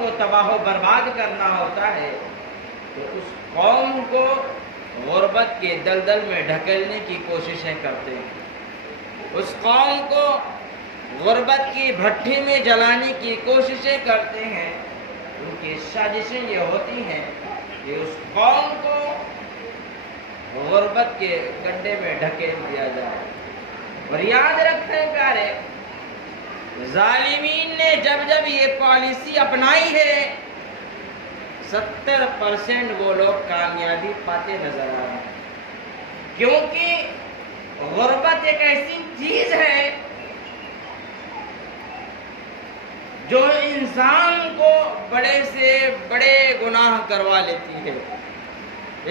کو تباہ و برباد کرنا ہوتا ہے تو اس قوم کو غربت کے دلدل میں ڈھکیلنے کی کوششیں کرتے ہیں، اس قوم کو غربت کی بھٹی میں جلانے کی کوششیں کرتے ہیں۔ ان کی سازشیں یہ ہوتی ہیں کہ اس قوم کو غربت کے گڈھے میں ڈھکیل دیا جائے۔ اور یاد رکھیں پیارے، ظالمین نے جب جب یہ پالیسی اپنائی ہے 70% وہ لوگ کامیابی پاتے نظر آ رہے ہیں، کیونکہ غربت ایک ایسی چیز ہے جو انسان کو بڑے سے بڑے گناہ کروا لیتی ہے،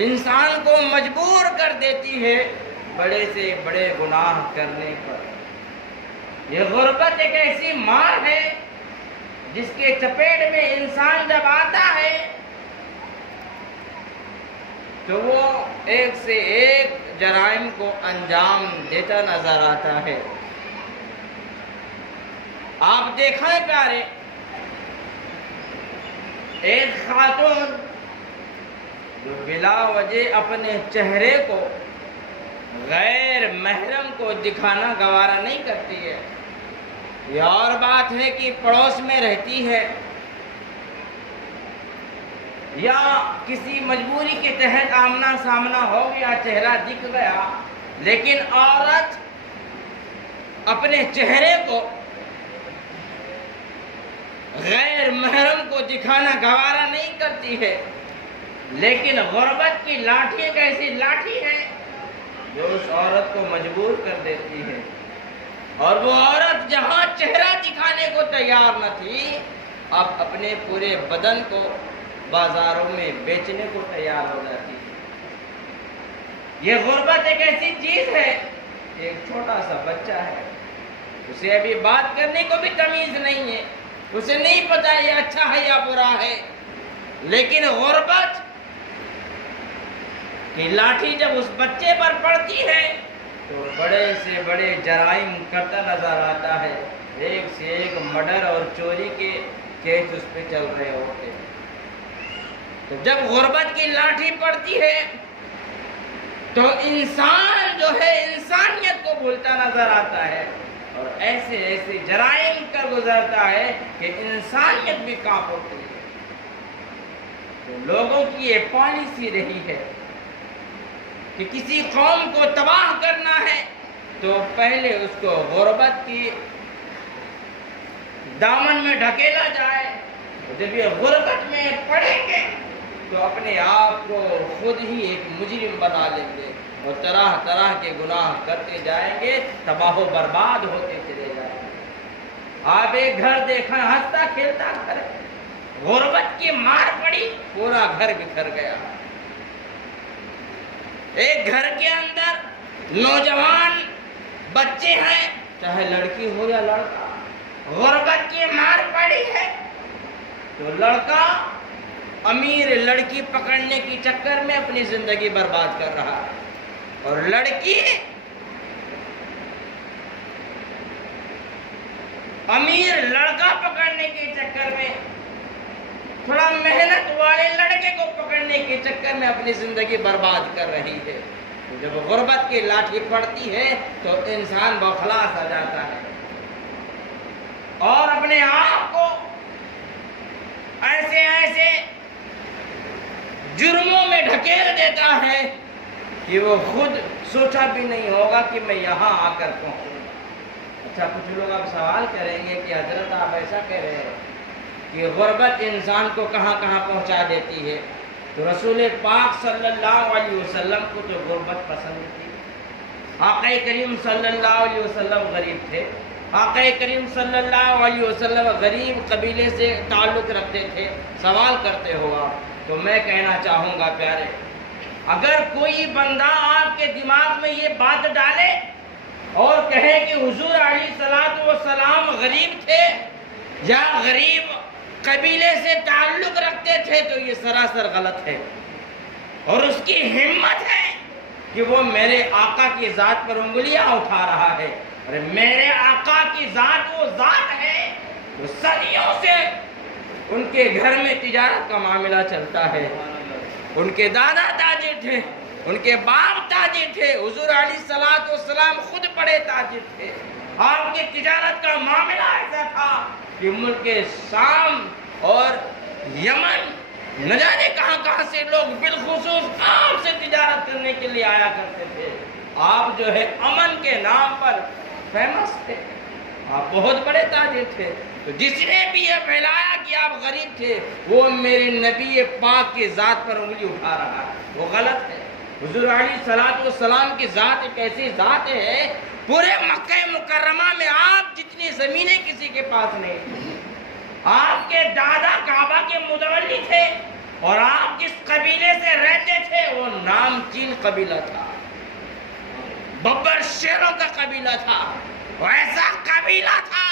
انسان کو مجبور کر دیتی ہے بڑے سے بڑے گناہ کرنے پر۔ یہ غربت ایک ایسی مار ہے جس کے چپیٹ میں انسان جب آتا ہے تو وہ ایک سے ایک جرائم کو انجام دیتا نظر آتا ہے۔ آپ دیکھیں پیارے، ایک خاتون جو بلا وجہ اپنے چہرے کو غیر محرم کو دکھانا گوارا نہیں کرتی ہے، یہ اور بات ہے کہ پڑوس میں رہتی ہے یا کسی مجبوری کے تحت آمنا سامنا ہو گیا، چہرہ دکھ گیا، لیکن عورت اپنے چہرے کو غیر محرم کو دکھانا گوارا نہیں کرتی ہے۔ لیکن غربت کی لاٹھی ایک ایسی لاٹھی ہے جو اس عورت کو مجبور کر دیتی ہے، اور وہ عورت جہاں چہرہ دکھانے کو تیار نہ تھی اب اپنے پورے بدن کو بازاروں میں بیچنے کو تیار ہو جاتی ہے۔ یہ غربت ایک ایسی چیز ہے، ایک چھوٹا سا بچہ ہے، اسے ابھی بات کرنے کو بھی تمیز نہیں ہے، اسے نہیں پتا یہ اچھا ہے یا برا ہے، لیکن غربت کی لاٹھی جب اس بچے پر پڑتی ہے تو بڑے سے بڑے جرائم کرتا نظر آتا ہے، ایک سے ایک مرڈر اور چوری کے کیس اس پہ چل رہے ہوتے ہیں۔ تو جب غربت کی لاٹھی پڑتی ہے تو انسان جو ہے انسانیت کو بھولتا نظر آتا ہے اور ایسے ایسے جرائم کا گزرتا ہے کہ انسانیت بھی کانپ اٹھتی ہے۔ تو لوگوں کی یہ پالیسی رہی ہے کہ کسی قوم کو تباہ کرنا ہے تو پہلے اس کو غربت کی دامن میں ڈھکیلا جائے، جب یہ غربت میں پڑیں گے تو اپنے آپ کو خود ہی ایک مجرم بنا لیں گے اور طرح طرح کے گناہ کرتے جائیں گے، تباہ و برباد ہوتے چلے جائیں گے۔ آپ ایک گھر دیکھیں، ہنستا کھیلتا گھر، غربت کی مار پڑی پورا گھر بکھر گیا۔ ایک گھر کے اندر نوجوان بچے ہیں، چاہے لڑکی ہو یا لڑکا، غربت کی مار پڑی ہے تو لڑکا امیر لڑکی پکڑنے کی چکر میں اپنی زندگی برباد کر رہا ہے، اور لڑکی امیر لڑکا پکڑنے کے چکر میں، تھوڑا محنت والے لڑکے کو پکڑنے کے چکر میں اپنی زندگی برباد کر رہی ہے۔ جب غربت کی لاٹھی پڑتی ہے تو انسان بخلاص آ جاتا ہے اور اپنے آپ کو ایسے ایسے جرموں میں ڈھکیل دیتا ہے کہ وہ خود سوچا بھی نہیں ہوگا کہ میں یہاں آ کر پہنچوں۔ اچھا، کچھ لوگ اب سوال کریں گے کہ حضرت آپ ایسا کہہ رہے ہیں کہ غربت انسان کو کہاں کہاں پہنچا دیتی ہے، تو رسول پاک صلی اللہ علیہ وسلم کو تو غربت پسند تھی۔ آقا کریم صلی اللہ علیہ وسلم غریب تھے، آقا کریم صلی اللہ علیہ وسلم غریب قبیلے سے تعلق رکھتے تھے۔ سوال کرتے ہو آپ، تو میں کہنا چاہوں گا پیارے، اگر کوئی بندہ آپ کے دماغ میں یہ بات ڈالے اور کہے کہ حضور علیہ الصلوۃ والسلام غریب تھے یا غریب قبیلے سے تعلق رکھتے تھے، تو یہ سراسر غلط ہے، اور اس کی ہمت ہے کہ وہ میرے آقا کی ذات پر انگلیاں اٹھا رہا ہے۔ اور میرے آقا کی ذات وہ ذات ہے، وہ صدیوں سے ان کے گھر میں تجارت کا معاملہ چلتا ہے. ان کے دادا تاجر تھے, ان کے باپ تاجر تھے, حضور علیہ الصلوۃ والسلام خود بڑے تاجر تھے. آپ کے تجارت کا معاملہ ایسا تھا کہ ملک شام اور یمن نہ جانے کہاں کہاں سے لوگ بالخصوص آپ سے تجارت کرنے کے لیے آیا کرتے تھے. آپ جو ہے امن کے نام پر فیمس تھے, آپ بہت بڑے تاجر تھے. تو جس نے بھی یہ پھیلایا کہ آپ غریب تھے, وہ میرے نبی پاک کی ذات پر انگلی اٹھا رہا ہے, وہ غلط ہے. حضور علیہ الصلوۃ والسلام کی ذات ایک ایسی ذات ہے, پورے مکہ مکرمہ میں آپ جتنی زمینیں کسی کے پاس نہیں تھی. آپ کے دادا کعبہ کے متولی تھے, اور آپ جس قبیلے سے رہتے تھے وہ نامچین قبیلہ تھا, ببر شیروں کا قبیلہ تھا. وہ ایسا قبیلہ تھا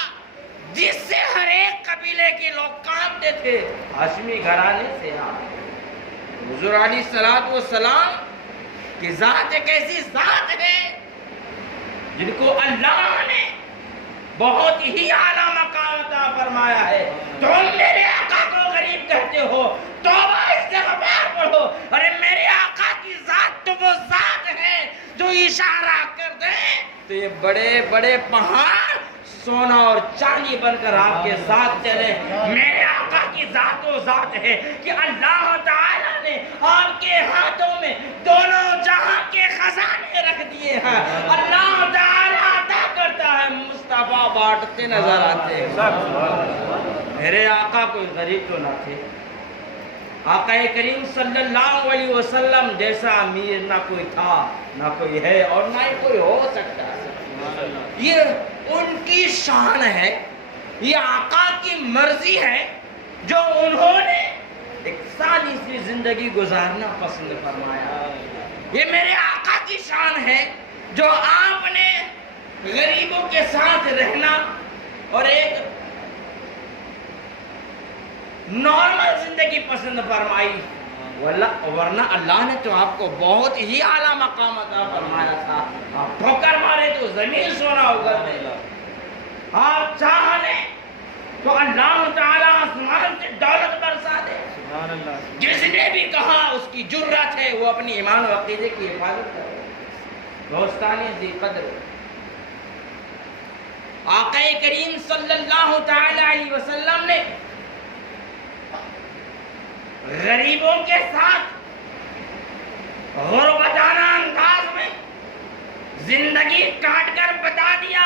جس سے ہر ایک قبیلے کے لوگ کانپتے تھے. ہاشمی گھرانے سے حضور علیہ الصلوۃ والسلام کی ذات ایک ایسی ذات ہے جن کو اللہ نے بہت ہی اعلیٰ مقام عطا فرمایا ہے. تم میرے آقا کو غریب کہتے ہو, توبہ استغفار پڑھو. ارے میرے آقا کی ذات تو وہ ذات ہے جو اشارہ کر دے تو یہ بڑے بڑے پہاڑ سونا اور چاندی بن کر آپ کے ساتھ چلے. میرے آقا کی ذات و ذات ہے کہ اللہ تعالیٰ نے آپ کے ہاتھوں میں دونوں جہاں کے خزانے رکھ دیے ہیں. اللہ تعالیٰ عطا کرتا ہے, مصطفیٰ بانٹتے نظر آتے ہیں. میرے آقا کوئی غریب تو نہ تھے. آقا کریم صلی اللہ علیہ وسلم جیسا امیر نہ کوئی تھا, نہ کوئی ہے, اور نہ ہی کوئی ہو سکتا ہے. یہ ان کی شان ہے, یہ آقا کی مرضی ہے جو انہوں نے ایک سالی سی زندگی گزارنا پسند فرمایا. یہ میرے آقا کی شان ہے جو آپ نے غریبوں کے ساتھ رہنا اور ایک نارمل زندگی پسند فرمائی. ورنہ اللہ نے تو آپ کو بہت ہی اعلیٰ مقام عطا فرمایا تھا. آپ ٹھوکر مارے تو زمین سونا اگل دے گا, آپ چاہے تو اللہ تعالیٰ آسمان سے دولت برسا دے. جس نے بھی کہا اس کی جرات ہے وہ اپنی ایمان و عقیدے کی حفاظت کرے. دوستانی ذی قدر, آقا کریم صلی اللہ تعالی علیہ وسلم نے غریبوں کے ساتھ غربتانہ انداز میں زندگی کاٹ کر بتا دیا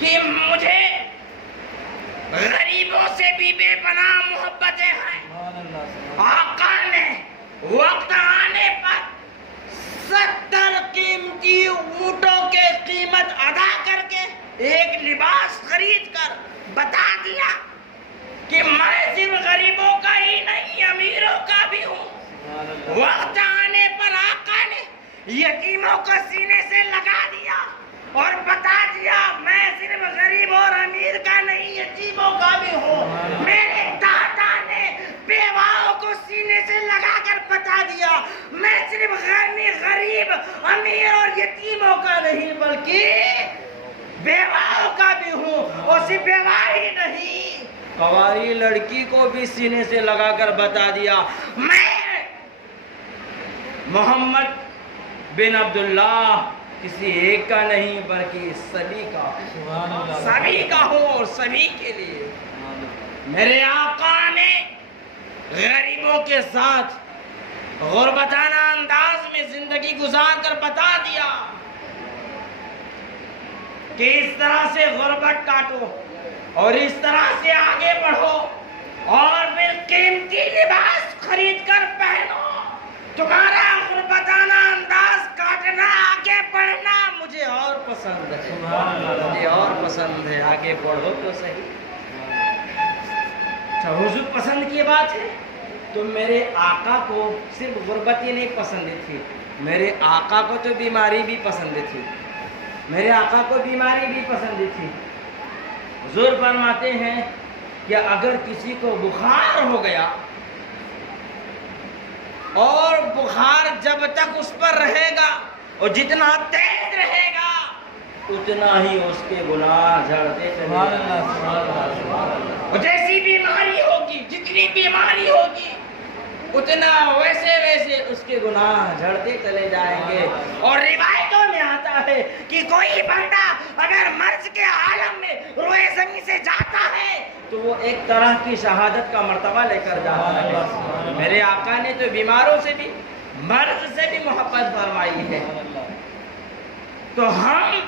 کہ مجھے غریبوں سے بھی بے پناہ محبتیں ہیں. آقا نے وقت آنے پر 70 قیمتی اونٹوں کے قیمت ادا کر کے ایک لباس خرید کر بتا دیا کہ میں صرف غریبوں کا ہی نہیں امیروں کا بھی ہوں. وقت آنے پر آقا نے یتیموں کو سینے سے لگا دیا اور بتا دیا میں صرف غریب اور امیر کا نہیں یتیموں کا بھی ہوں. میرے دادا نے بیواؤں کو سینے سے لگا کر بتا دیا میں صرف غریب امیر اور یتیموں کا نہیں بلکہ بیواؤں کا بھی ہوں. اور صرف بیوہ ہی نہیں, کنواری لڑکی کو بھی سینے سے لگا کر بتا دیا میں محمد بن عبداللہ کسی ایک کا نہیں بلکہ سبھی کا ہوں اور سبھی کے لیے. میرے آقا نے غریبوں کے ساتھ غربتانہ انداز میں زندگی گزار کر بتا دیا کہ اس طرح سے غربت کاٹو اور اس طرح سے آگے بڑھو اور پھر قیمتی لباس خرید کر پہنو. تمہارا غربتانہ انداز کاٹنا, آگے بڑھنا مجھے اور پسند ہے, مجھے اور پسند ہے. آگے بڑھو تو صحیح. حضور پسند کی بات ہے تو میرے آقا کو صرف غربت ہی نہیں پسند تھی, میرے آقا کو تو بیماری بھی پسند تھی. میرے آقا کو بیماری بھی پسند تھی. حضور فرماتے ہیں کہ اگر کسی کو بخار ہو گیا اور بخار جب تک اس پر رہے گا اور جتنا تیز رہے گا اتنا ہی اس کے گناہ جھڑتے چلے. اور جیسی جیسی بیماری ہوگی، جتنی بیماری ہوگی اتنا ویسے ویسے اس کے گناہ جھڑتے چلے جائیں گے۔ اور روایتوں میں آتا ہے کہ کوئی بندہ اگر مرض کے عالم میں روئے زمین سے جاتا ہے تو وہ ایک طرح کی شہادت کا مرتبہ لے کر جاتا ہے۔ میرے آقا نے تو بیماروں سے بھی، مرض سے بھی محبت فرمائی ہے۔ تو ہم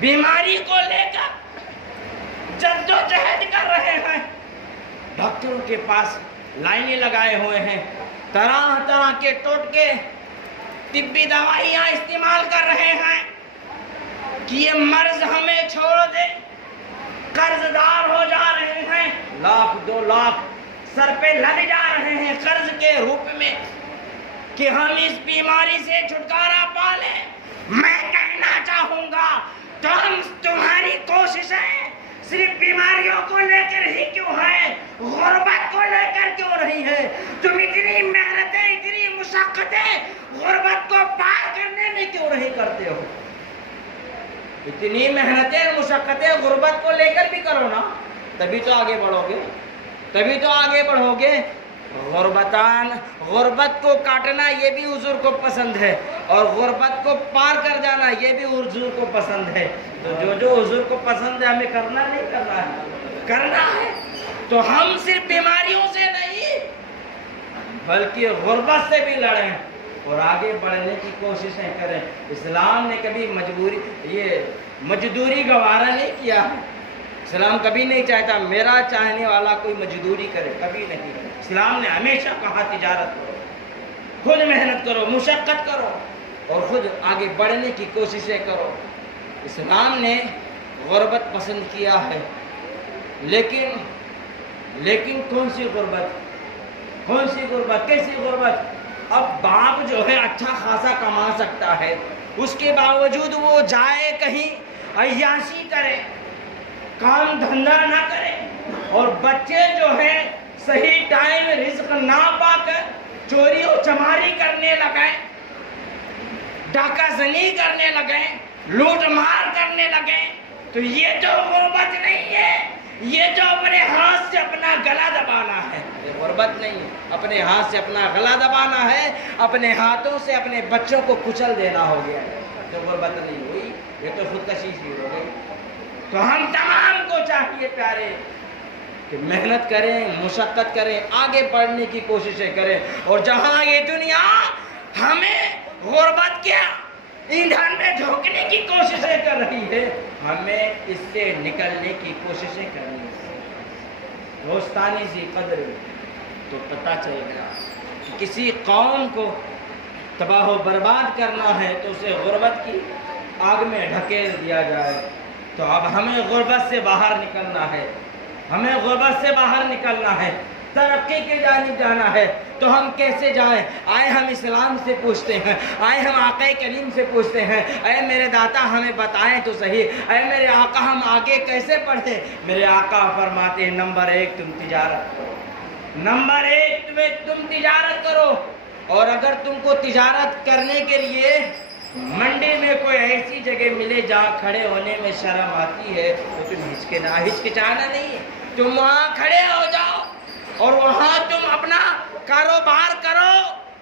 بیماری کو لے کر جد و جہد کر رہے ہیں، ڈاکٹروں کے پاس لائنیں لگائے ہوئے ہیں، طرح طرح کے ٹوٹکے طبی دوائیاں استعمال کر رہے ہیں کہ یہ مرض ہمیں چھوڑ دے۔ قرض دار ہو جا رہے ہیں، 1,00,000 2,00,000 سر پہ لگ جا رہے ہیں قرض کے روپ میں کہ ہم اس بیماری سے چھٹکارا پا لیں۔ میں کہنا چاہوں گا تمہاری کوششیں صرف بیماریوں کو لے کر ہی کیوں ہے، غربت کو لے کر کیوں نہیں ہے؟ تم اتنی محنتیں، اتنی مشقتیں غربت کو پار کرنے میں کیوں نہیں کرتے ہو؟ اتنی محنتیں مشقتیں غربت کو لے کر بھی کرو نا، تبھی تو آگے بڑھو گے، تبھی تو آگے بڑھو گے۔ غربت کو کاٹنا یہ بھی حضور کو پسند ہے، اور غربت کو پار کر جانا یہ بھی حضور کو پسند ہے۔ تو جو حضور کو پسند ہے ہمیں کرنا نہیں کرنا ہے، کرنا ہے۔ تو ہم صرف بیماریوں سے نہیں بلکہ غربت سے بھی لڑیں اور آگے بڑھنے کی کوششیں کریں۔ اسلام نے کبھی مزدوری گوارا نہیں کیا ہے۔ اسلام کبھی نہیں چاہتا میرا چاہنے والا کوئی مزدوری کرے، کبھی نہیں۔ اسلام نے ہمیشہ کہا تجارت کرو، خود محنت کرو، مشقت کرو اور خود آگے بڑھنے کی کوششیں کرو۔ اسلام نے غربت پسند کیا ہے، لیکن کون سی غربت؟ کون سی غربت؟ کیسی غربت؟ اب باپ جو ہے اچھا خاصا کما سکتا ہے، اس کے باوجود وہ جائے کہیں عیاشی کرے، کام دھندا نہ کرے، اور بچے جو ہیں صحیح ٹائم رزق نہ پا کر چوری و چماری کرنے لگے، ڈاکہ زنی کرنے لگے، لوٹ مار کرنے لگے، تو یہ تو غربت نہیں ہے، یہ جو اپنے ہاتھ سے اپنا گلا دبانا ہے، یہ غربت نہیں ہے۔ اپنے ہاتھ سے اپنا گلا دبانا ہے، اپنے ہاتھوں سے اپنے بچوں کو کچل دینا ہو گیا ہے، تو غربت نہیں ہوئی، یہ تو خودکشی ہو گئی۔ تو ہم تمام کو چاہیے پیارے کہ محنت کریں، مشقت کریں، آگے بڑھنے کی کوششیں کریں، اور جہاں یہ دنیا ہمیں غربت کے ایندھن میں جھونکنے کی کوششیں کر رہی ہے، ہمیں اس سے نکلنے کی کوششیں کرنی ہے۔ دوستانی سی قدر تو پتہ چل گیا کہ کسی قوم کو تباہ و برباد کرنا ہے تو اسے غربت کی آگ میں ڈھکیل دیا جائے۔ تو اب ہمیں غربت سے باہر نکلنا ہے، ہمیں غربت سے باہر نکلنا ہے، ترقی کی جانب جانا ہے۔ تو ہم کیسے جائیں؟ آئے ہم اسلام سے پوچھتے ہیں، آئے ہم آقا کریم سے پوچھتے ہیں، اے میرے داتا ہمیں بتائیں تو صحیح، اے میرے آقا ہم آگے کیسے بڑھیں؟ میرے آقا فرماتے ہیں نمبر 1 تم تجارت کرو، نمبر 1 تم تجارت کرو، اور اگر تم کو تجارت کرنے کے لیے منڈی میں کوئی ایسی جگہ ملے جہاں کھڑے ہونے میں شرم آتی ہے تو تم ہچکچانا نہیں ہے، تم وہاں کھڑے ہو جاؤ اور وہاں تم اپنا کاروبار کرو۔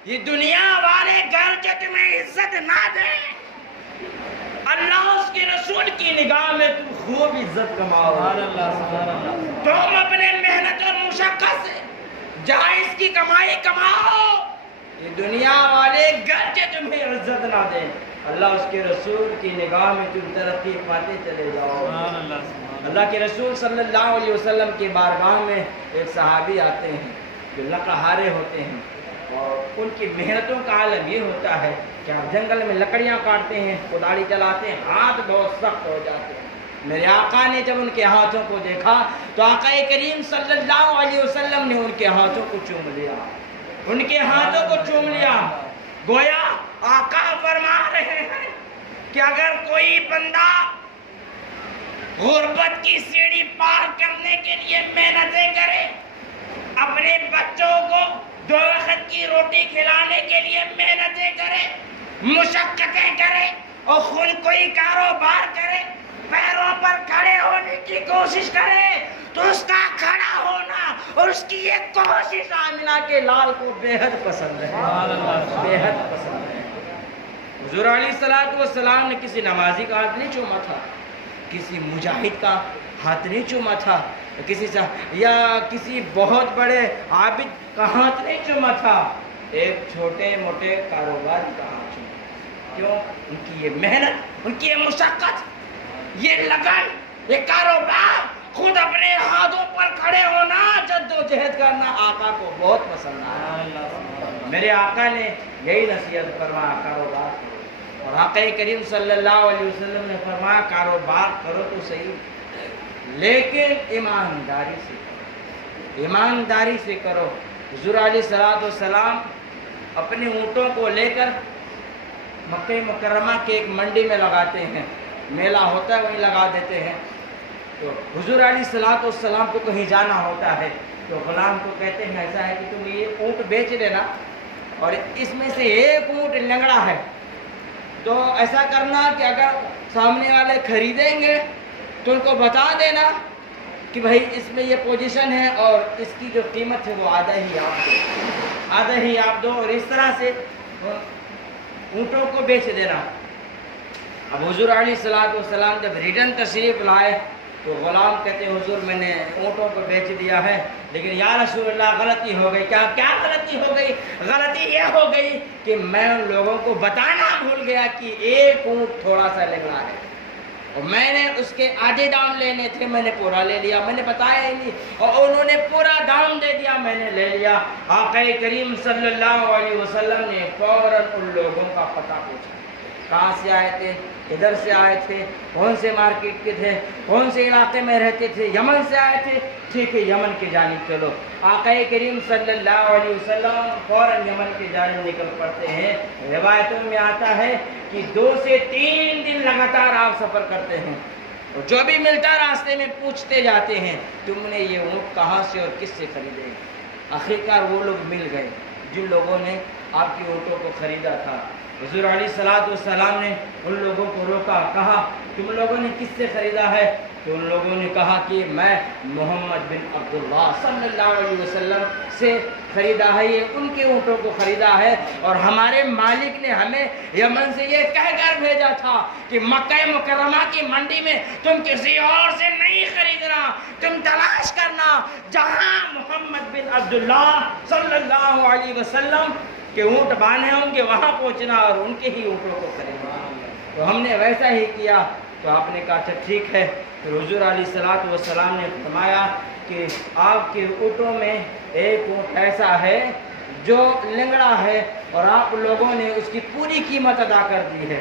یہ دنیا والے گھر جو تمہیں عزت نہ دیں، اللہ اس کے رسول کی نگاہ میں تم خوب عزت کماؤ۔ تم اپنے محنت اور مشقت سے جائز کی کمائی کماؤ، یہ دنیا والے گرچہ تمہیں عزت نہ دیں، اللہ اس کے رسول کی نگاہ میں تم ترقی پاتے چلے جاؤ۔ اللہ کے رسول صلی اللہ علیہ وسلم کی بارگاہ میں ایک صحابی آتے ہیں جو لقہارے ہوتے ہیں، اور ان کی محنتوں کا عالم یہ ہوتا ہے کہ آپ جنگل میں لکڑیاں کاٹتے ہیں، کداڑی چلاتے ہیں، ہاتھ بہت سخت ہو جاتے ہیں۔ میرے آقا نے جب ان کے ہاتھوں کو دیکھا تو آقا کریم صلی اللہ علیہ وسلم نے ان کے ہاتھوں کو چوم لیا، ان کے ہاتھوں کو چوم لیا۔ گویا آقا فرما رہے ہیں کہ اگر کوئی بندہ غربت کی سیڑھی پار کرنے کے لیے محنتیں کرے، اپنے بچوں کو 2 وقت کی روٹی کھلانے کے لیے محنتیں کرے، مشقتیں کرے، اور خود کوئی کاروبار کرے، پیروں پر کھڑے ہونے کی کوشش کرے، تو اس کا کھڑا ہونا اور اس کی یہ کوشش آمنہ کے لال کو بے حد پسند ہے، بے حد پسند ہے۔ حضور علیہ السلام نے کسی نمازی کا ہاتھ نہیں چوما تھا، کسی مجاہد کا ہاتھ نہیں چوما تھا، یا کسی بہت بڑے عابد کا ہاتھ نہیں چوما تھا، ایک چھوٹے موٹے کاروباری کا ہاتھ چوما۔ کیوں؟ ان کی یہ محنت، ان کی یہ مشقت، یہ لگن، یہ کاروبار، خود اپنے ہاتھوں پر کھڑے ہونا، جد و جہد کرنا آقا کو بہت پسند آیا۔ میرے آقا نے یہی نصیحت فرمایا، کاروبار کرو۔ اور آقا کریم صلی اللہ علیہ وسلم نے فرمایا کاروبار کرو تو صحیح، لیکن ایمانداری سے کرو، ایمانداری سے کرو۔ حضور علیہ السلام اپنے اونٹوں کو لے کر مکہ مکرمہ کے ایک منڈی میں لگاتے ہیں، میلہ ہوتا ہے وہیں لگا دیتے ہیں۔ تو حضور علیہ السلام کو کہیں جانا ہوتا ہے تو غلام کو کہتے ہیں ایسا ہے کہ تم یہ اونٹ بیچ دینا، اور اس میں سے ایک اونٹ لنگڑا ہے، تو ایسا کرنا کہ اگر سامنے والے خریدیں گے تو ان کو بتا دینا کہ بھائی اس میں یہ پوزیشن ہے اور اس کی جو قیمت ہے وہ آدھا ہی آپ دو، آدھا ہی آپ دو، اور اس طرح سے اونٹوں کو بیچ دینا۔ اب حضور علیہ السلام جب ریٹرن تشریف لائے تو غلام کہتے ہیں حضور میں نے اونٹوں کو بیچ دیا ہے، لیکن یا رسول اللہ غلطی ہو گئی۔ کیا غلطی ہو گئی؟ غلطی یہ ہو گئی کہ میں ان لوگوں کو بتانا بھول گیا کہ ایک اونٹ تھوڑا سا لنگڑا ہے، اور میں نے اس کے آدھے دام لینے تھے، میں نے پورا لے لیا، میں نے بتایا ہی نہیں، اور انہوں نے پورا دام دے دیا، میں نے لے لیا۔ آقا کریم صلی اللہ علیہ وسلم نے فوراً ان لوگوں کا پتہ پوچھا، کہاں سے آئے تھے، ادھر سے آئے تھے، کون سے مارکیٹ کے تھے، کون سے علاقے میں رہتے تھے، یمن سے آئے تھے، ٹھیک ہے یمن کی جانب چلو۔ آقا کریم صلی اللہ علیہ وسلم فوراً یمن کی جانب نکل پڑتے ہیں۔ روایتوں میں آتا ہے کہ 2 سے 3 دن لگاتار آپ سفر کرتے ہیں، اور جو بھی ملتا راستے میں پوچھتے جاتے ہیں تم نے یہ اونٹ کہاں سے اور کس سے خریدے۔ آخرکار وہ لوگ مل گئے جن لوگوں نے آپ کی اونٹوں کو خریدا تھا۔ حضور علیہ السلام نے ان لوگوں کو روکا، کہا تم لوگوں نے کس سے خریدا ہے؟ تو ان لوگوں نے کہا کہ میں محمد بن عبداللہ صلی اللہ علیہ وسلم سے خریدا ہے، یہ ان کے اونٹوں کو خریدا ہے، اور ہمارے مالک نے ہمیں یمن سے یہ کہہ کر بھیجا تھا کہ مکہ مکرمہ کی منڈی میں تم کسی اور سے نہیں خریدنا، تم تلاش کرنا جہاں محمد بن عبداللہ صلی اللہ علیہ وسلم کہ اونٹ باندھے ہوں گے وہاں پہنچنا اور ان کے ہی اونٹوں کو خریدنا۔ تو ہم نے ویسا ہی کیا۔ تو آپ نے کہا اچھا ٹھیک ہے۔ پھر حضور علیہ السلام نے فرمایا کہ آپ کے اونٹوں میں ایک اونٹ ایسا ہے جو لنگڑا ہے، اور آپ لوگوں نے اس کی پوری قیمت ادا کر دی ہے،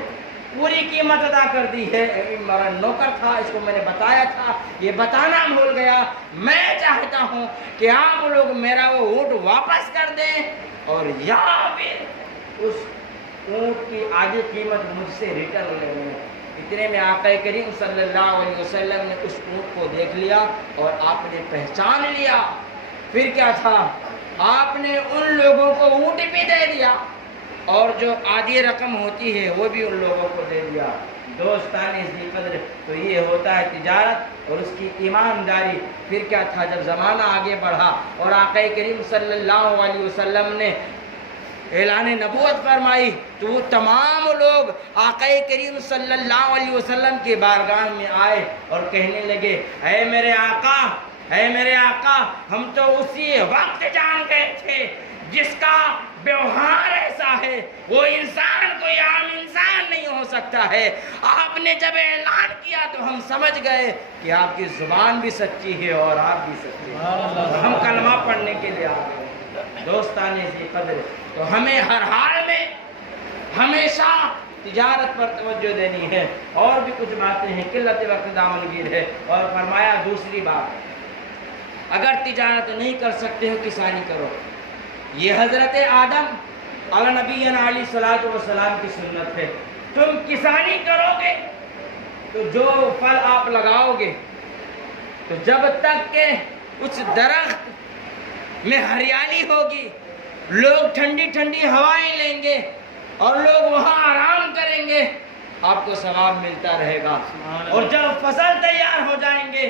پوری قیمت ادا کر دی ہے۔ میرا نوکر تھا، اس کو میں نے بتایا تھا، یہ بتانا بھول گیا۔ میں چاہتا ہوں کہ آپ لوگ میرا وہ اونٹ واپس کر دیں، اور یا پھر اس اونٹ کی آدھی قیمت مجھ سے ریٹرن لے لیں۔ اتنے میں آقا کریم صلی اللہ علیہ وسلم نے اس اونٹ کو دیکھ لیا اور آپ نے پہچان لیا۔ پھر کیا تھا، آپ نے ان لوگوں کو اونٹ بھی دے دیا، اور جو آدھی رقم ہوتی ہے وہ بھی ان لوگوں کو دے دیا۔ دوستان ذی قدر، تو یہ ہوتا ہے تجارت اور اس کی ایمانداری۔ پھر کیا تھا، جب زمانہ آگے بڑھا اور آقا کریم صلی اللہ علیہ وسلم نے اعلان نبوت فرمائی، تو وہ تمام لوگ آقا کریم صلی اللہ علیہ وسلم کی بارگاہ میں آئے اور کہنے لگے اے میرے آقا، اے میرے آقا، ہم تو اسی وقت جان گئے تھے جس کا ویوہار ایسا ہے، وہ انسان کوئی عام انسان نہیں ہو سکتا ہے۔ آپ نے جب اعلان کیا تو ہم سمجھ گئے کہ آپ کی زبان بھی سچی ہے اور آپ بھی سچے ہیں، ہم کلمہ پڑھنے کے لیے آ گئے۔ دوستان ذی قدر، تو ہمیں ہر حال میں ہمیشہ تجارت پر توجہ دینی ہے۔ اور بھی کچھ باتیں ہیں، قلت وقت دامنگیر ہے۔ اور فرمایا دوسری بات، اگر تجارت نہیں کر سکتے ہو کسانی کرو۔ یہ حضرت آدم علی نبینا علیہ الصلوۃ والسلام کی سنت ہے۔ تم کسانی کرو گے تو جو پھل آپ لگاؤ گے، تو جب تک کہ اس درخت میں ہریالی ہوگی، لوگ ٹھنڈی ٹھنڈی ہوائیں لیں گے اور لوگ وہاں آرام کریں گے، آپ کو ثواب ملتا رہے گا۔ اور جب فصل تیار ہو جائیں گے